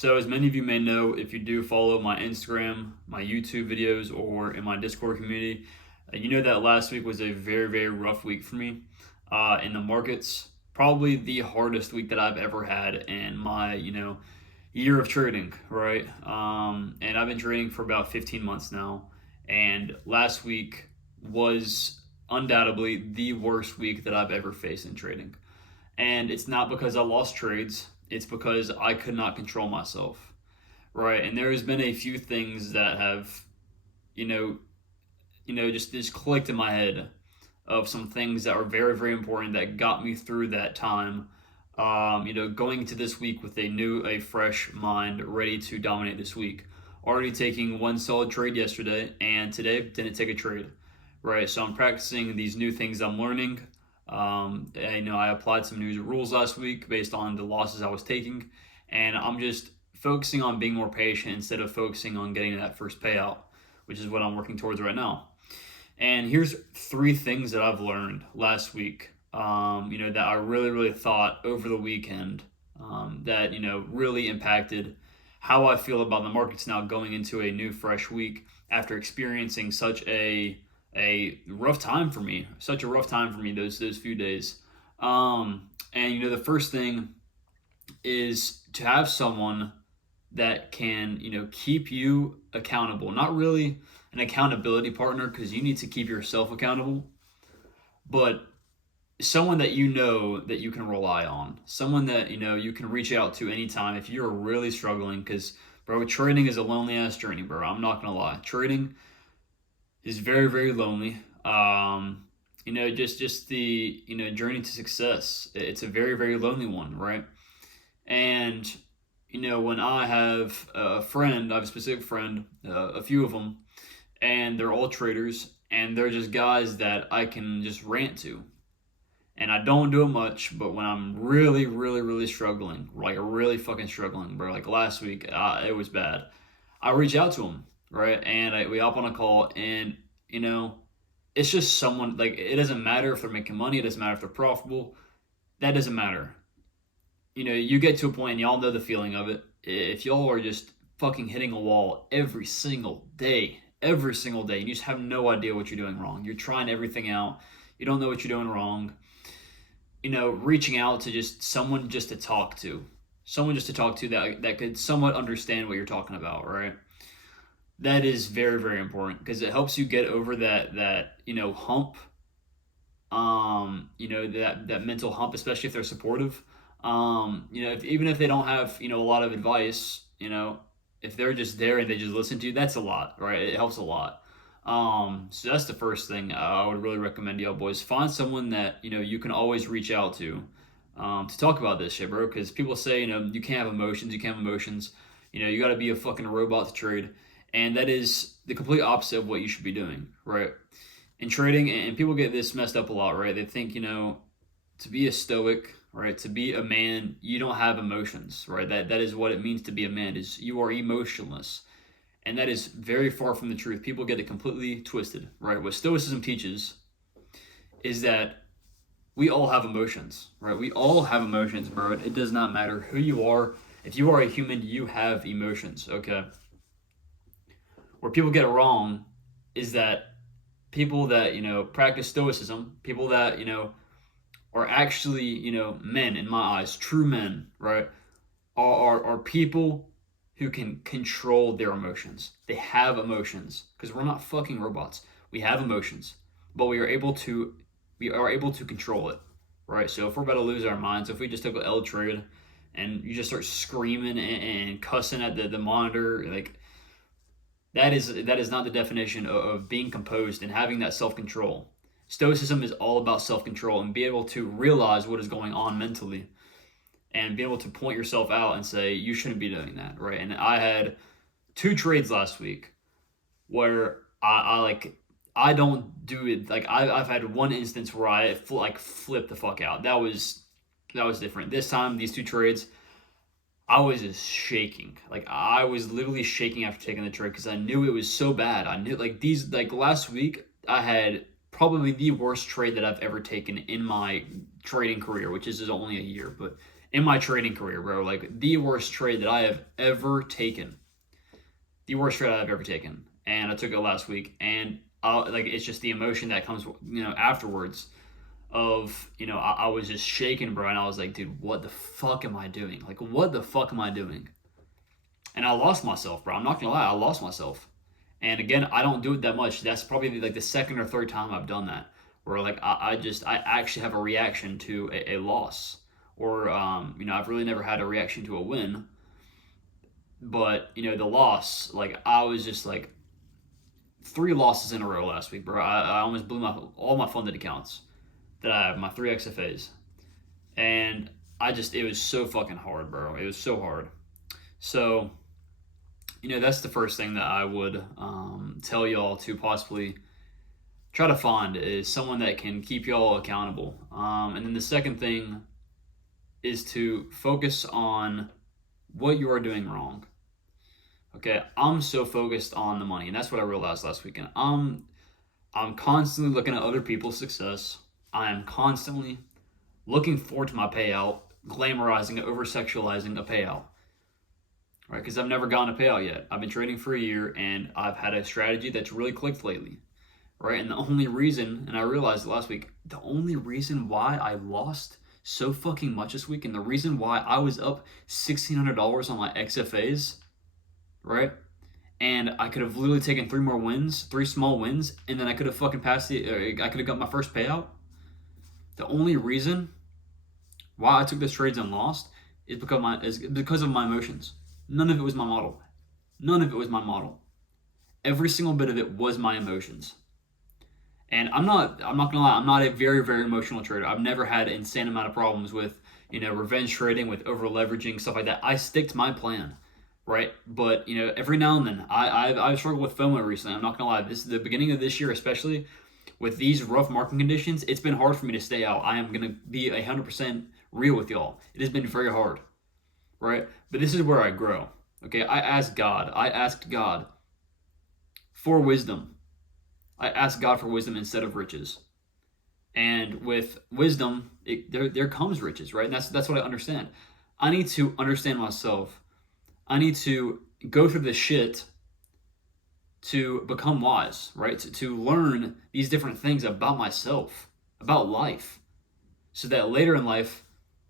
So, as many of you may know, if you do follow my Instagram, my YouTube videos, or in my Discord community, you know that last week was a very, very rough week for me in the markets. Probably the hardest week that I've ever had in my, year of trading, right? And I've been trading for about 15 months now. And last week was undoubtedly the worst week that I've ever faced in trading. And it's not because I lost trades, it's because I could not control myself, right? And there has been a few things that have, you know, just clicked in my head of some things that are very, very important that got me through that time. Going into this week with a fresh mind, ready to dominate this week. Already taking one solid trade yesterday, and today didn't take a trade, right? So I'm practicing these new things I'm learning. I applied some new rules last week based on the losses I was taking, and I'm just focusing on being more patient instead of focusing on getting that first payout, which is what I'm working towards right now. And here's three things that I've learned last week, that I really, really thought over the weekend that, really impacted how I feel about the markets now going into a new, fresh week after experiencing such a rough time for me, those few days. And the first thing is to have someone that can keep you accountable. Not really an accountability partner because you need to keep yourself accountable, but someone that that you can rely on, someone that you can reach out to anytime if you're really struggling. Because bro, trading is a lonely ass journey, bro. I'm not gonna lie, trading is very, very lonely. Just the journey to success. It's a very, very lonely one, right? And when I have I have a specific friend, a few of them, and they're all traders, and they're just guys that I can just rant to. And I don't do it much, but when I'm really, really, really struggling, like really fucking struggling, bro, like last week, it was bad. I reach out to them, right? And we hop on a call, and you know, it's just someone like it doesn't matter if they're making money, it doesn't matter if they're profitable, that doesn't matter. You get to a point, and y'all know the feeling of it. If y'all are just fucking hitting a wall every single day, and you just have no idea what you're doing wrong. You're trying everything out. You don't know what you're doing wrong. Reaching out to just someone just to talk to, that could somewhat understand what you're talking about, right? That is very, very important because it helps you get over that hump, that mental hump, especially if they're supportive. Even if they don't have a lot of advice, if they're just there and they just listen to you, that's a lot, right? It helps a lot. So that's the first thing I would really recommend to y'all boys. Find someone that you can always reach out to talk about this shit, bro. Because people say you can't have emotions, you can't have emotions. You got to be a fucking robot to trade, and that is the complete opposite of what you should be doing, right? In trading, and people get this messed up a lot, right? They think to be a stoic, right, to be a man, you don't have emotions, right? That is what it means to be a man, is you are emotionless. And that is very far from the truth. People get it completely twisted, right? What Stoicism teaches is that we all have emotions, right? We all have emotions, bro. It does not matter who you are. If you are a human, you have emotions, okay? Where people get it wrong is that people that, practice Stoicism, people that, are actually, men in my eyes, true men, right, are people who can control their emotions. They have emotions because we're not fucking robots. We have emotions, but we are able to control it, right? So if we're about to lose our minds, if we just took an L trade and you just start screaming and cussing at the monitor, like that is not the definition of being composed and having that self control. Stoicism is all about self control and be able to realize what is going on mentally and be able to point yourself out and say you shouldn't be doing that, right? And I had two trades last week where I don't do it. Like I've had one instance where I flipped the fuck out. That was different. This time, these two trades, I was just shaking. Like I was literally shaking after taking the trade because I knew it was so bad. I knew last week I had probably the worst trade that I've ever taken in my trading career, which is only a year, but in my trading career, bro. Like the worst trade that I have ever taken. The worst trade I've ever taken. And I took it last week. And like it's just the emotion that comes, afterwards of, I was just shaking, bro. And I was like, dude, what the fuck am I doing? Like, what the fuck am I doing? And I lost myself, bro. I'm not gonna lie, I lost myself. And again, I don't do it that much. That's probably like the second or third time I've done that, where like I actually have a reaction to a loss, or I've really never had a reaction to a win. But the loss, like I was just like 3 losses in a row last week, bro. I almost blew all my funded accounts that I have, my 3 XFAs, and it was so fucking hard, bro. It was so hard. So that's the first thing that I would tell y'all to possibly try to find, is someone that can keep y'all accountable. And then the second thing is to focus on what you are doing wrong. Okay, I'm so focused on the money, and that's what I realized last weekend. I'm constantly looking at other people's success. I am constantly looking forward to my payout, glamorizing, over-sexualizing a payout. Right, because I've never gotten a payout yet. I've been trading for a year, and I've had a strategy that's really clicked lately, right? And the only reason, and I realized last week, the only reason why I lost so fucking much this week, and the reason why I was up $1,600 on my XFAs, right? And I could have literally taken 3 small wins, and then I could have fucking I could have got my first payout. The only reason why I took those trades and lost is because of my emotions. None of it was my model. None of it was my model. Every single bit of it was my emotions. And I'm not gonna lie, I'm not a very, very emotional trader. I've never had an insane amount of problems with, revenge trading, with over leveraging, stuff like that. I stick to my plan, right? But, every now and then, I've struggled with FOMO recently. I'm not gonna lie. This is the beginning of this year, especially with these rough market conditions. It's been hard for me to stay out. I am gonna be 100% real with y'all. It has been very hard. Right? But this is where I grow. Okay? I asked God for wisdom. I asked God for wisdom instead of riches. And with wisdom, there comes riches, right? And that's what I understand. I need to understand myself. I need to go through the shit to become wise, right? To learn these different things about myself, about life, so that later in life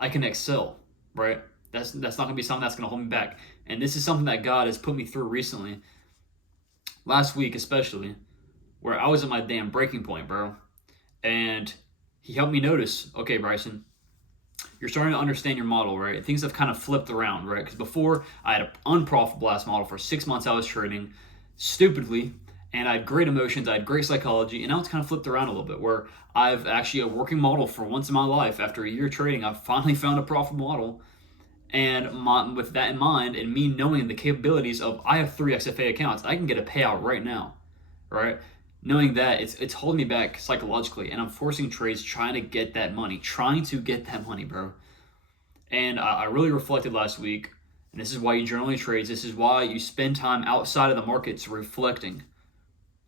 I can excel, right? That's not going to be something that's going to hold me back. And this is something that God has put me through recently, last week especially, where I was at my damn breaking point, bro. And he helped me notice, okay, Bryson, you're starting to understand your model, right? Things have kind of flipped around, right? Because before, I had an unprofitable ass model. For 6 months I was trading stupidly, and I had great emotions, I had great psychology, and now it's kind of flipped around a little bit, where I've actually a working model for once in my life. After a year trading, I've finally found a profitable model. And with that in mind, and me knowing the capabilities of, I have 3 XFA accounts, I can get a payout right now, right? Knowing that, it's holding me back psychologically, and I'm forcing trades, trying to get that money, bro. And I really reflected last week, and this is why you journal your trades. This is why you spend time outside of the markets reflecting,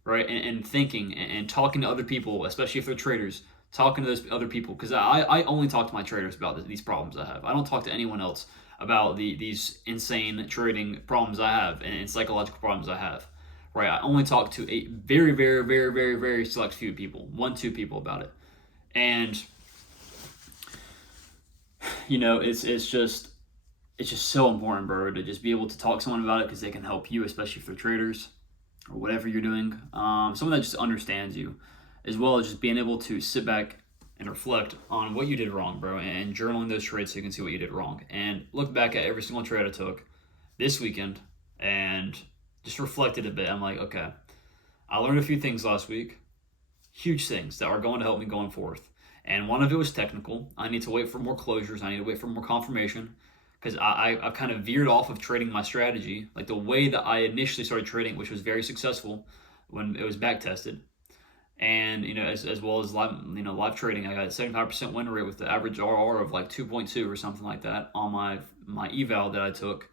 right? And thinking and talking to other people, especially if they're traders. Talking to those other people, because I only talk to my traders about these problems I have. I don't talk to anyone else about these insane trading problems I have and psychological problems I have, right? I only talk to a very, very, very, very, very select few people, 1-2 people about it. And it's just so important, bro, to just be able to talk to someone about it, because they can help you, especially if they're traders or whatever you're doing. Someone that just understands you, as well as just being able to sit back and reflect on what you did wrong, bro, and journaling those trades so you can see what you did wrong. And look back at every single trade I took this weekend and just reflected a bit. I'm like, okay, I learned a few things last week, huge things that are going to help me going forth. And one of it was technical. I need to wait for more closures. I need to wait for more confirmation, because I've kind of veered off of trading my strategy, like the way that I initially started trading, which was very successful when it was back tested. And as well as live trading, I got a 75% win rate with the average RR of like 2.2 or something like that on my eval that I took,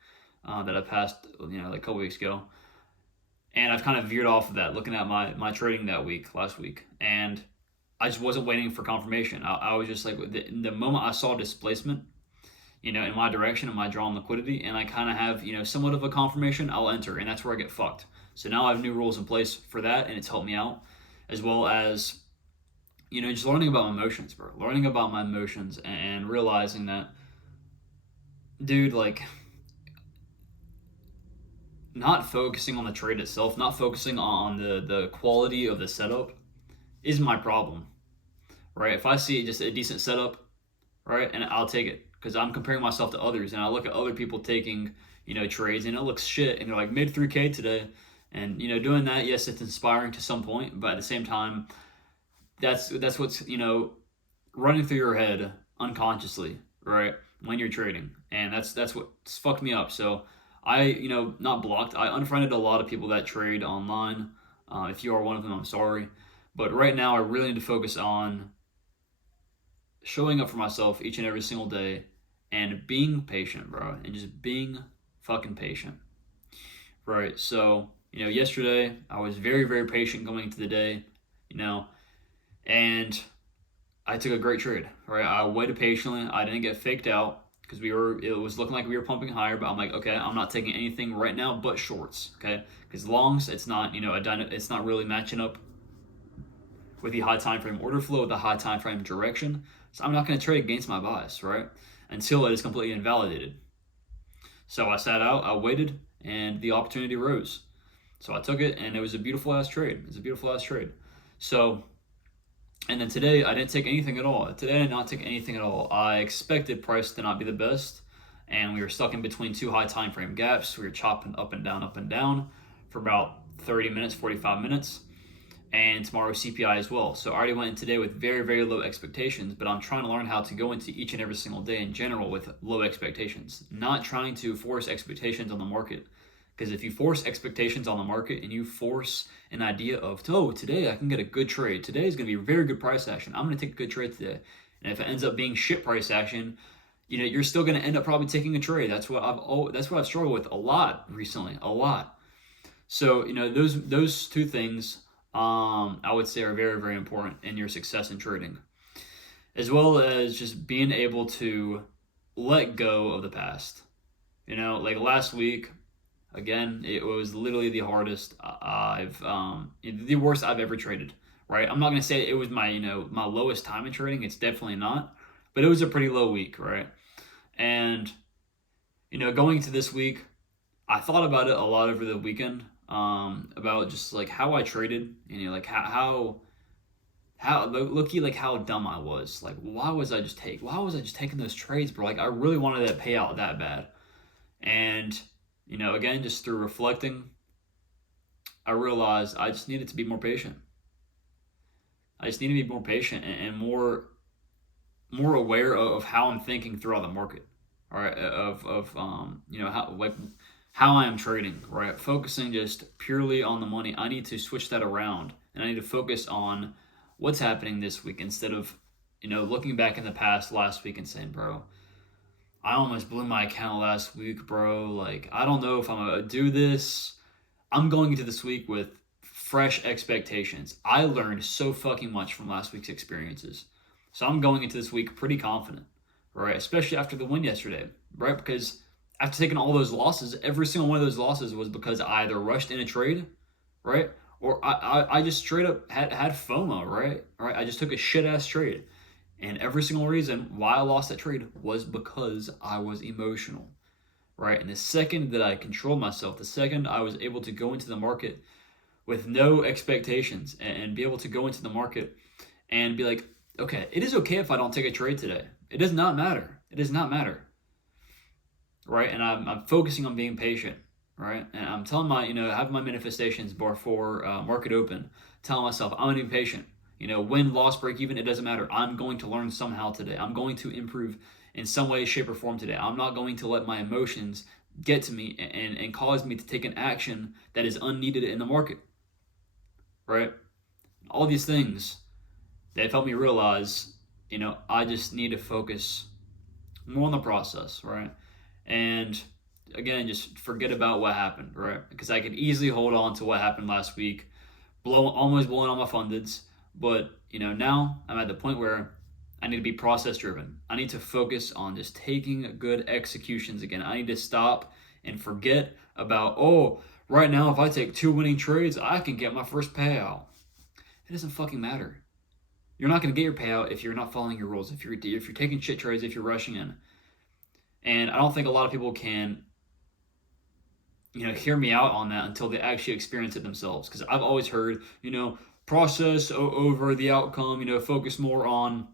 that I passed like a couple weeks ago. And I've kind of veered off of that, looking at my trading last week, and I just wasn't waiting for confirmation. I was just like, the moment I saw displacement, in my direction, in my draw on liquidity, and I kind of have, somewhat of a confirmation, I'll enter, and that's where I get fucked. So now I have new rules in place for that, and it's helped me out, as well as, just learning about my emotions, bro. Learning about my emotions and realizing that, dude, like, not focusing on the trade itself, not focusing on the quality of the setup is my problem, right? If I see just a decent setup, right, and I'll take it because I'm comparing myself to others, and I look at other people taking, trades, and it looks shit, and they're like mid 3K today, and doing that, yes, it's inspiring to some point, but at the same time, that's what's running through your head unconsciously, right, when you're trading, and that's what's fucked me up. So I, not blocked, I unfriended a lot of people that trade online. If you are one of them, I'm sorry, but right now I really need to focus on showing up for myself each and every single day and being patient, bro, and just being fucking patient, right? So, yesterday I was very, very patient going into the day, and I took a great trade, right? I waited patiently. I didn't get faked out because it was looking like we were pumping higher, but I'm like, okay, I'm not taking anything right now but shorts, okay? Because longs, it's not, it's not really matching up with the high time frame order flow, the high time frame direction. So I'm not going to trade against my bias, right? Until it is completely invalidated. So I sat out, I waited, and the opportunity rose. So I took it, and it was a beautiful ass trade. It was a beautiful ass trade. So, and then today I didn't take anything at all. Today I did not take anything at all. I expected price to not be the best, and we were stuck in between two high time frame gaps. We were chopping up and down for about 30 minutes, 45 minutes. And tomorrow's CPI as well. So I already went in today with very, very low expectations, but I'm trying to learn how to go into each and every single day in general with low expectations, not trying to force expectations on the market. Because if you force expectations on the market and you force an idea of, oh, today I can get a good trade, today is going to be a very good price action, I'm going to take a good trade today. And if it ends up being shit price action, you're still going to end up probably taking a trade. That's what I've struggled with a lot recently, a lot. So, those two things I would say are very, very important in your success in trading, as well as just being able to let go of the past. Like last week, again, it was literally the hardest the worst I've ever traded, right? I'm not going to say it was my, my lowest time in trading. It's definitely not, but it was a pretty low week, right? And, going into this week, I thought about it a lot over the weekend, about just like how I traded, and like how looky like how dumb I was. Like why was I just taking those trades, bro? Like I really wanted that payout that bad. And again, just through reflecting, I realized I just needed to be more patient. I just need to be more patient and more aware of how I'm thinking throughout the market. All right, how I am trading, right? Focusing just purely on the money. I need to switch that around, and I need to focus on what's happening this week instead of, looking back in the past last week and saying, bro, I almost blew my account last week, bro. Like, I don't know if I'm going to do this. I'm going into this week with fresh expectations. I learned so fucking much from last week's experiences. So I'm going into this week pretty confident, right? Especially after the win yesterday, right? Because after taking all those losses, every single one of those losses was because I either rushed in a trade, right? Or I just straight up had FOMO, right? I just took a shit ass trade. And every single reason why I lost that trade was because I was emotional, right? And the second that I controlled myself, the second I was able to go into the market with no expectations and be able to go into the market and be like, okay, it is okay if I don't take a trade today. It does not matter. It does not matter. Right, and I'm focusing on being patient, right, and I'm telling have my manifestations before market open, telling myself I'm gonna be patient, win, loss, break even, it doesn't matter. I'm going to learn somehow today. I'm going to improve in some way, shape, or form today. I'm not going to let my emotions get to me and cause me to take an action that is unneeded in the market, right? All these things that have helped me realize, I just need to focus more on the process, right? And again, just forget about what happened, right? Because I could easily hold on to what happened last week, almost blowing all my fundeds. But now I'm at the point where I need to be process driven. I need to focus on just taking good executions again. I need to stop and forget about, oh, right now if I take 2 winning trades, I can get my first payout. It doesn't fucking matter. You're not going to get your payout if you're not following your rules, if you're taking shit trades, if you're rushing in. And I don't think a lot of people can, hear me out on that until they actually experience it themselves. Because I've always heard, process over the outcome, focus more on,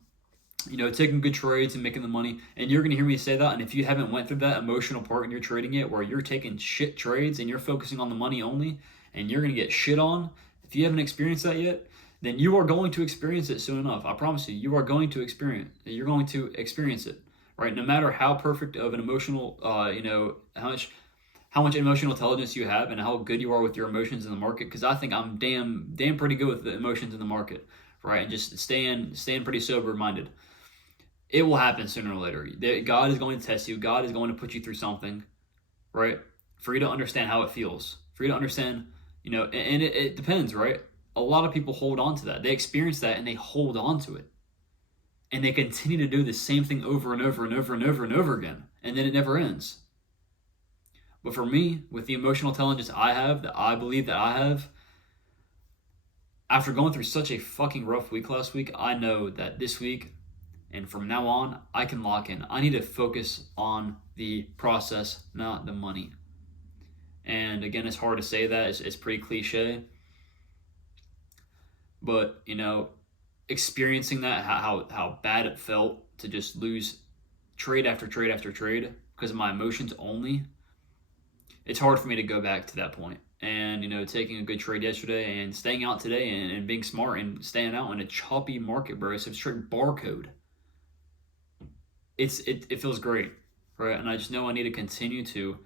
taking good trades and making the money. And you're going to hear me say that. And if you haven't went through that emotional part and you're trading it where you're taking shit trades and you're focusing on the money only and you're going to get shit on, if you haven't experienced that yet, then you are going to experience it soon enough. I promise you, you're going to experience it, right? No matter how perfect of an emotional, how much emotional intelligence you have and how good you are with your emotions in the market. Because I think I'm damn pretty good with the emotions in the market, right? And just staying pretty sober minded. It will happen sooner or later. God is going to test you. God is going to put you through something, right? For you to understand how it feels. For you to understand, and it depends, right? A lot of people hold on to that. They experience that and they hold on to it. And they continue to do the same thing over and over and over and over and over again. And then it never ends. But for me, with the emotional intelligence I have, that I believe that I have, after going through such a fucking rough week last week, I know that this week and from now on, I can lock in. I need to focus on the process, not the money. And again, it's hard to say that. It's pretty cliche. But, experiencing that, how bad it felt to just lose trade after trade after trade because of my emotions only, it's hard for me to go back to that point. And, taking a good trade yesterday and staying out today and being smart and staying out in a choppy market, bro. It's a straight barcode. It feels great, right? And I just know I need to continue to,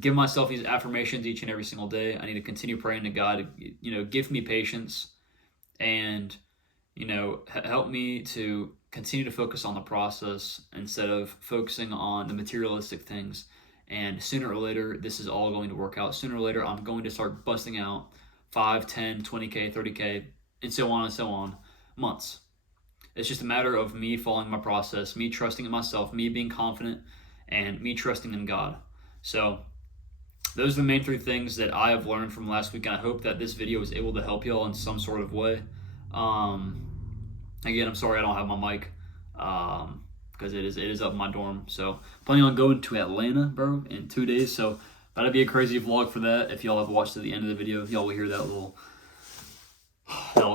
give myself these affirmations each and every single day. I need to continue praying to God, give me patience and, help me to continue to focus on the process instead of focusing on the materialistic things. And sooner or later, this is all going to work out. Sooner or later, I'm going to start busting out 5, 10, 20K, 30K, and so on, months. It's just a matter of me following my process, me trusting in myself, me being confident, and me trusting in God. So those are the main 3 things that I have learned from last week, and I hope that this video was able to help y'all in some sort of way. Again, I'm sorry I don't have my mic because it is up in my dorm. So planning on going to Atlanta, bro, in 2 days. So that'll be a crazy vlog for that. If y'all have watched to the end of the video, y'all will hear that little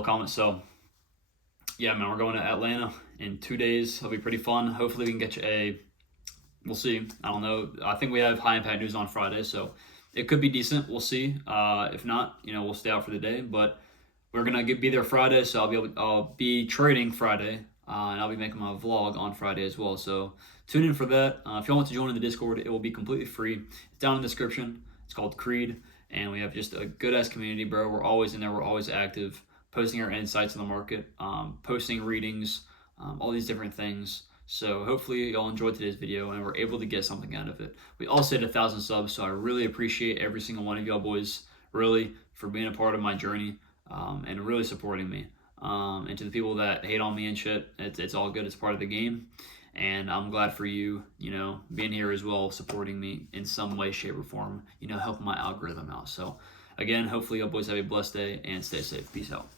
comment. So yeah, man, we're going to Atlanta in 2 days. It'll be pretty fun. Hopefully we can get you we'll see. I don't know. I think we have high impact news on Friday, so it could be decent. We'll see. If not, we'll stay out for the day. But we're gonna be there Friday, so I'll be trading Friday, and I'll be making my vlog on Friday as well. So tune in for that. If y'all want to join in the Discord, it will be completely free. It's down in the description. It's called Creed, and we have just a good ass community, bro. We're always in there. We're always active, posting our insights in the market, posting readings, all these different things. So hopefully y'all enjoyed today's video and we're able to get something out of it. We also hit 1,000 subs, so I really appreciate every single one of y'all boys, really, for being a part of my journey and really supporting me. And to the people that hate on me and shit, it's all good. It's part of the game. And I'm glad for you, being here as well, supporting me in some way, shape, or form, helping my algorithm out. So again, hopefully y'all boys have a blessed day and stay safe. Peace out.